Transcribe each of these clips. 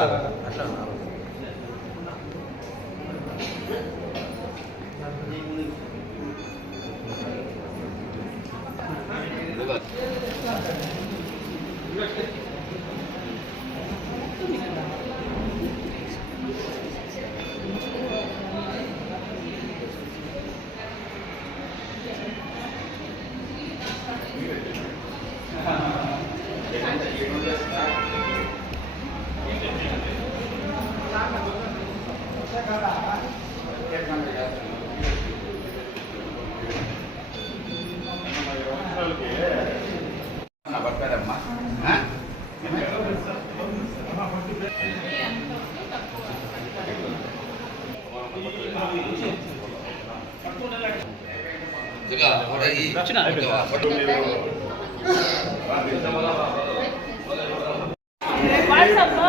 来还是很难 నాకు తెలుసు పడతారమ్మా వాట్సాప్లో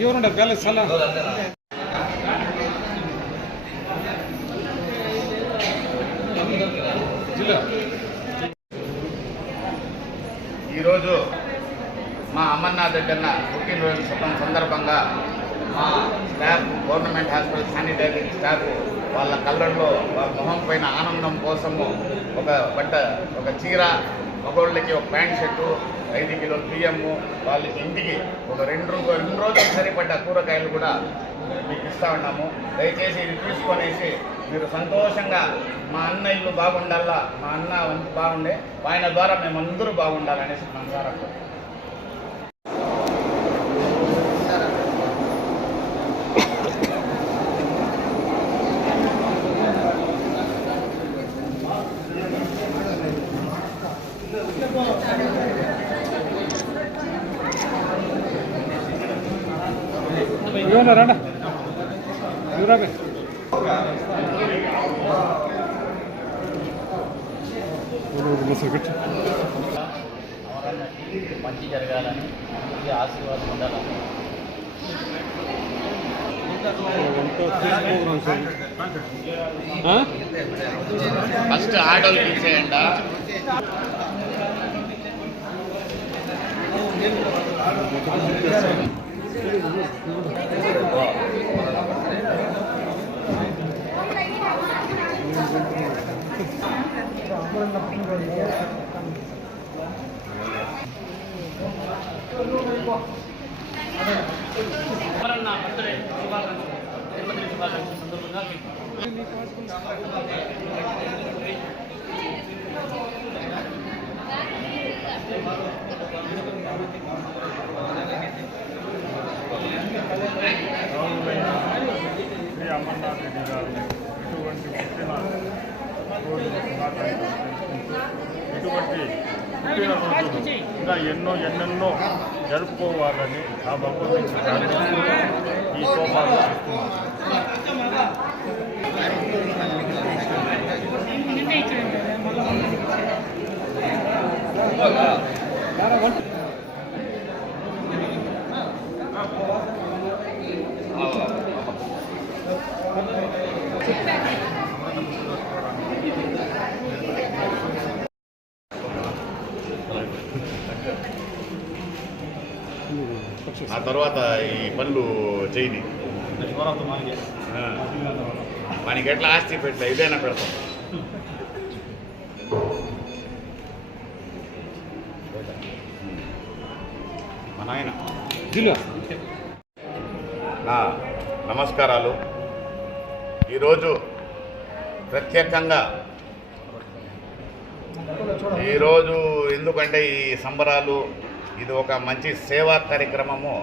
ఎవరుంటారు ప్యాలెస్ చాలా ఈరోజు మా అమర్నాథ్ దగ్గర పుట్టినరోజు శుభం సందర్భంగా మా staff government hospital sanitising staff వాళ్ళ కళ్ళల్లో వాళ్ళ మొహం పైన ఆనందం కోసము ఒక బట్ట ఒక చీర మగోళ్ళకి ఒక ప్యాంట్ షర్టు ఐదు కిలోలు బియ్యము వాళ్ళ ఇంటికి ఒక రెండు రూ- రెండు రోజులు సరిపడ్డ కూరగాయలు కూడా మీకు ఇస్తా ఉన్నాము. దయచేసి ఇది తీసుకొనేసి మీరు సంతోషంగా మా అన్న ఇల్లు బాగుండాలా మా అన్న వంతు బాగుండే ఆయన ద్వారా మేమందరూ బాగుండాలనేసి మన ద్వారా కూర్చో అవరాన్నకి మంచి జరగాలని ఆశీర్వాదం ఉండాలని. ఫస్ట్ ఆటోలు తీసేయండి అమరన్న బర్త్డే శుభాకాంక్షలు తిరుపతి శుభాకాంక్షల సందర్భంగా శ్రీ అమర్నాథ్ రెడ్డి గారు ఇటువంటి పుట్టిన రోజుల ఇంకా ఎన్నో ఎన్నెన్నో జరుపుకోవాలని ఆ భగవంతుని ఈ శోభాలు ఇస్తున్నాను తర్వాత ఈ పనులు చేయని. మనకి ఎట్లా ఆస్తి పెట్టలే ఇదైనా పెడతాం. మా నాయన. జిల్లు. నా నమస్కారాలు. ఈరోజు ప్రత్యేకంగా ఈరోజు ఎందుకంటే ఈ సంబరాలు ఇది ఒక మంచి సేవా కార్యక్రమము.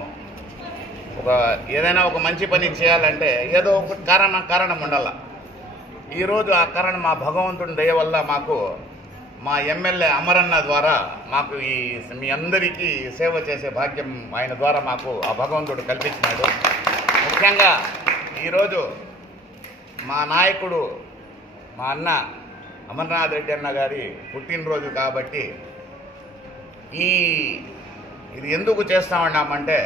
ఒక ఏదైనా ఒక మంచి పని చేయాలంటే ఏదో ఒక కారణం కారణం ఉండాల. ఈరోజు ఆ కారణం మా భగవంతుని దయ వల్ల మాకు మా ఎమ్మెల్యే అమరన్న ద్వారా మాకు ఈ మీ అందరికీ సేవ చేసే భాగ్యం ఆయన ద్వారా మాకు ఆ భగవంతుడు కల్పించినాడు. ముఖ్యంగా ఈరోజు మా నాయకుడు మా అన్న అమర్నాథ్ రెడ్డి అన్న గారి పుట్టినరోజు కాబట్టి ఈ ఇది ఎందుకు చేస్తామన్నామంటే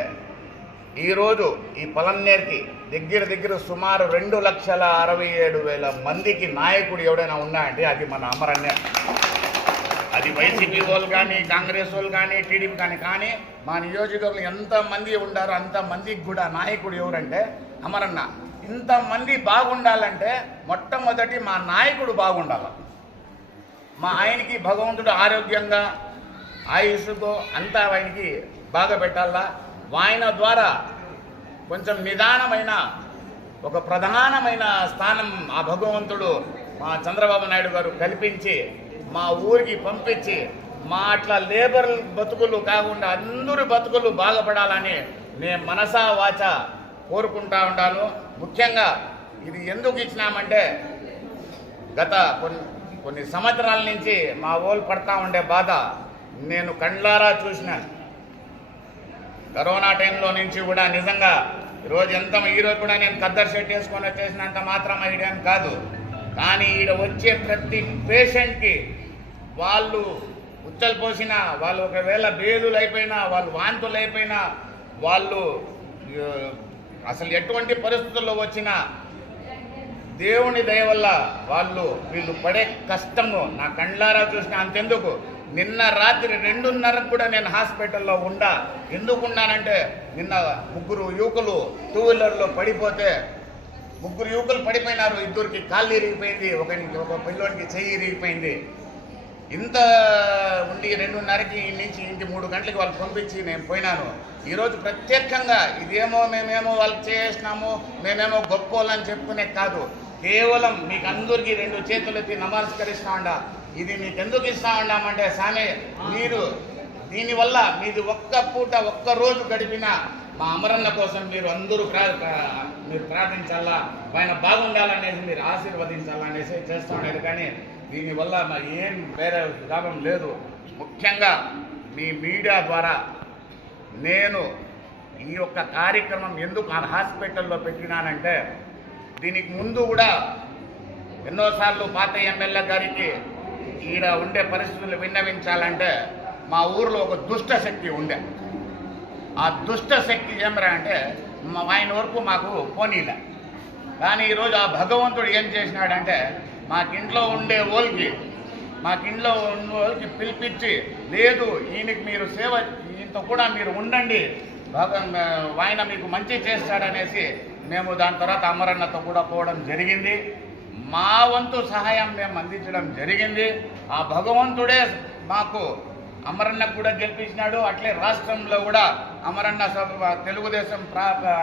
ఈరోజు ఈ పొలన్నేరికి దగ్గర దగ్గర సుమారు రెండు లక్షల అరవై ఏడు వేల మందికి నాయకుడు ఎవడైనా ఉన్నా అంటే అది మన అమరన్య అది వైసీపీ వాళ్ళు కానీ కాంగ్రెస్ వాళ్ళు కానీ టీడీపీ కానీ కానీ మా నియోజకవర్గంలో ఎంతమంది ఉండారో అంతమందికి కూడా నాయకుడు ఎవరంటే అమరన్న. ఇంతమంది బాగుండాలంటే మొట్టమొదటి మా నాయకుడు బాగుండాలి. మా ఆయనకి భగవంతుడు ఆరోగ్యంగా ఆయుష్తో అంతా ఆయనకి బాగా పెట్టాలా? ఆయన ద్వారా కొంచెం నిదానమైన ఒక ప్రధానమైన స్థానం ఆ భగవంతుడు మా చంద్రబాబు నాయుడు గారు కల్పించి మా ఊరికి పంపించి మా అట్లా లేబర్ బతుకులు కాకుండా అందరి బతుకులు బాగుపడాలని నేను మనసా వాచ కోరుకుంటా ఉంటాను ముఖ్యంగా ఇది ఎందుకు ఇచ్చినామంటే గత కొన్ని కొన్ని సంవత్సరాల నుంచి మా ఊళ్ళు పడతా ఉండే బాధ నేను కండ్లారా చూసిన కరోనా టైంలో నుంచి కూడా నిజంగా ఈరోజు ఎంత ఈరోజు కూడా నేను కద్దర్ షర్ట్ వేసుకొని వచ్చేసినంత మాత్రం ఐడియా కాదు. కానీ ఈడ వచ్చే ప్రతి పేషెంట్కి వాళ్ళు ఉచ్చలు పోసినా వాళ్ళు ఒకవేళ బేదులు అయిపోయినా వాళ్ళు వాంతులు అయిపోయినా వాళ్ళు అసలు ఎటువంటి పరిస్థితుల్లో వచ్చినా దేవుని దయ వల్ల వాళ్ళు వీళ్ళు పడే కష్టము నా కండ్లారా చూసిన అంతెందుకు. నిన్న రాత్రి రెండున్నరకు కూడా నేను హాస్పిటల్లో ఉండా. ఎందుకు ఉన్నానంటే నిన్న ముగ్గురు యువకులు టూ వీలర్లో పడిపోతే ముగ్గురు యువకులు పడిపోయినారు. ఇద్దరికి కాళ్ళు ఇరిగిపోయింది ఒకరికి ఒక పిల్లోనికి చెయ్యి ఇరిగిపోయింది. ఇంత ఉండి రెండున్నరకి నుంచి ఇంటి మూడు గంటలకి వాళ్ళు పంపించి నేను పోయినాను. ఈరోజు ప్రత్యేకంగా ఇదేమో మేమేమో వాళ్ళకి చేసినాము మేమేమో గొప్పోళ్ళని చెప్పుకునే కాదు. కేవలం మీకు అందరికీ రెండు చేతులు ఎత్తి నమస్కరిస్తా ఉండా. ఇది మీకెందుకు ఇస్తా ఉన్నామంటే సామే మీరు దీనివల్ల మీది ఒక్క పూట ఒక్క రోజు గడిపిన మా అమరన్న కోసం మీరు అందరూ ప్రా మీరు ప్రార్థించాలా? ఆయన బాగుండాలనేసి మీరు ఆశీర్వదించాలనేసి చేస్తూ ఉండేది కానీ దీనివల్ల మా ఏం వేరే లాభం లేదు. ముఖ్యంగా మీ మీడియా ద్వారా నేను ఈ యొక్క కార్యక్రమం ఎందుకు ఆ హాస్పిటల్లో పెట్టినానంటే దీనికి ముందు కూడా ఎన్నోసార్లు పాత ఎమ్మెల్యే గారికి ఈడ ఉండే పరిస్థితులు విన్నవించాలంటే మా ఊర్లో ఒక దుష్ట శక్తి ఉండే. ఆ దుష్ట శక్తి ఏమరా అంటే మా ఆయన వరకు మాకు పోనీలే. కానీ ఈరోజు ఆ భగవంతుడు ఏం చేసినాడంటే మాకింట్లో ఉండే వాళ్ళకి మాకింట్లో ఉన్న వాళ్ళకి పిలిపించి లేదు ఈయనకి మీరు సేవ ఈయనతో కూడా మీరు ఉండండి ఆయన మీకు మంచి చేస్తాడనేసి మేము దాని తర్వాత అమరన్నతో కూడా పోవడం జరిగింది. మా వంతు సహాయం మేము అందించడం జరిగింది. ఆ భగవంతుడే మాకు అమరన్న కూడా గెలిపించినాడు. అట్లే రాష్ట్రంలో కూడా అమరన్న సభ తెలుగుదేశం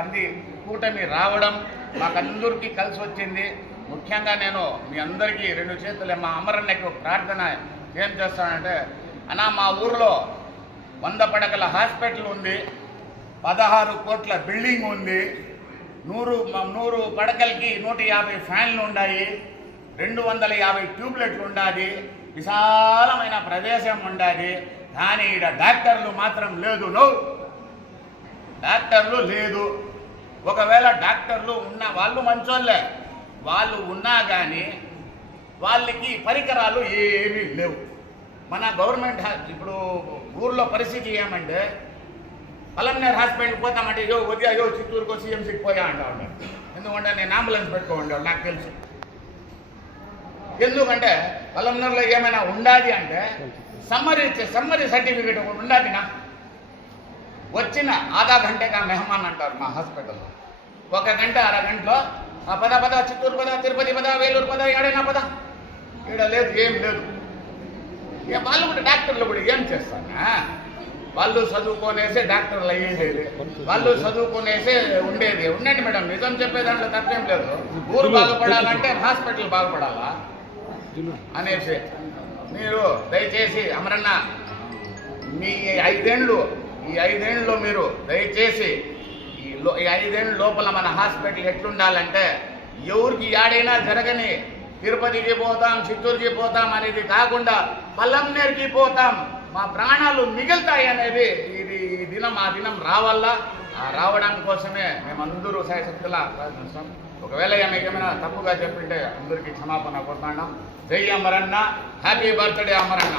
అంది కూటమి రావడం మాకందరికీ కలిసి వచ్చింది. ముఖ్యంగా నేను మీ అందరికీ రెండు చేతులే మా అమరన్నకి ప్రార్థన ఏం చేస్తానంటే అన్న మా ఊర్లో వంద పడకల హాస్పిటల్ ఉంది. పదహారు కోట్ల బిల్డింగ్ ఉంది. నూరు నూరు పడకలకి నూట యాభై ఫ్యాన్లు ఉన్నాయి రెండు వందల యాభై ట్యూబ్లెట్లు ఉండాలి విశాలమైన ప్రదేశం ఉండాలి కానీ ఈడ డాక్టర్లు మాత్రం లేదు నో. డాక్టర్లు లేదు. ఒకవేళ డాక్టర్లు ఉన్న వాళ్ళు మంచోళ్ళే. వాళ్ళు ఉన్నా కానీ వాళ్ళకి పరికరాలు ఏమీ లేవు. మన గవర్నమెంట్ ఇప్పుడు ఊర్లో పరిస్థితి ఏమంటే పలంనేర్ హాస్పిటల్కి పోతామంటే యో ఉదయ యో చిత్తూరుకో సీఎంసీకి పోయా అంటా ఉన్నాడు. ఎందుకంటే నేను అంబులెన్స్ పెట్టుకోండి నాకు తెలుసు. ఎందుకంటే పలంనేరులో ఏమైనా ఉండాలి అంటే సమ్మరీ సమ్మరీ సర్టిఫికేట్ ఒకటి ఉండాలినా వచ్చిన ఆధా గంటగా మెహమాన్ అంటారు మా హాస్పిటల్లో ఒక గంట అరగంటలో ఆ పద పద చిత్తూరు పద తిరుపతి పద వేలూరు పద ఏడైనా పద. ఈడ లేదు ఏం లేదు. ఏ వాళ్ళు కూడా డాక్టర్లు కూడా ఏం చేస్తానా వాళ్ళు చదువుకొనేసే డాక్టర్లు అయ్యేది. వాళ్ళు చదువుకునేసే ఉండేది. ఉండండి మేడం నిజం చెప్పే దాంట్లో తప్పేం లేదు. ఊరు బాగుపడాలంటే హాస్పిటల్ బాగుపడాలా? అనేసి. మీరు దయచేసి అమరన్న మీ ఐదేండ్లు ఈ ఐదేండ్లు మీరు దయచేసి ఈ ఐదేండ్ల లోపల మన హాస్పిటల్ ఎట్లుండాలంటే ఎవరికి యాడైనా జరగని తిరుపతికి పోతాం చిత్తూరుకి పోతాం అనేది కాకుండా పల్లంనేరుకి పోతాం. మా ప్రాణాలు మిగులుతాయి అనేది ఇది ఈ దినం ఆ దినం రావాలా రావడానికి కోసమే మేమందరూ శాయశక్తులా ప్రయత్నిస్తాం ఒకవేళ ఏమైనా తప్పుగా చెప్పింటే అందరికీ క్షమాపణ కోరుతున్నాం జై అమరన్న హ్యాపీ బర్త్డే అమరన్న.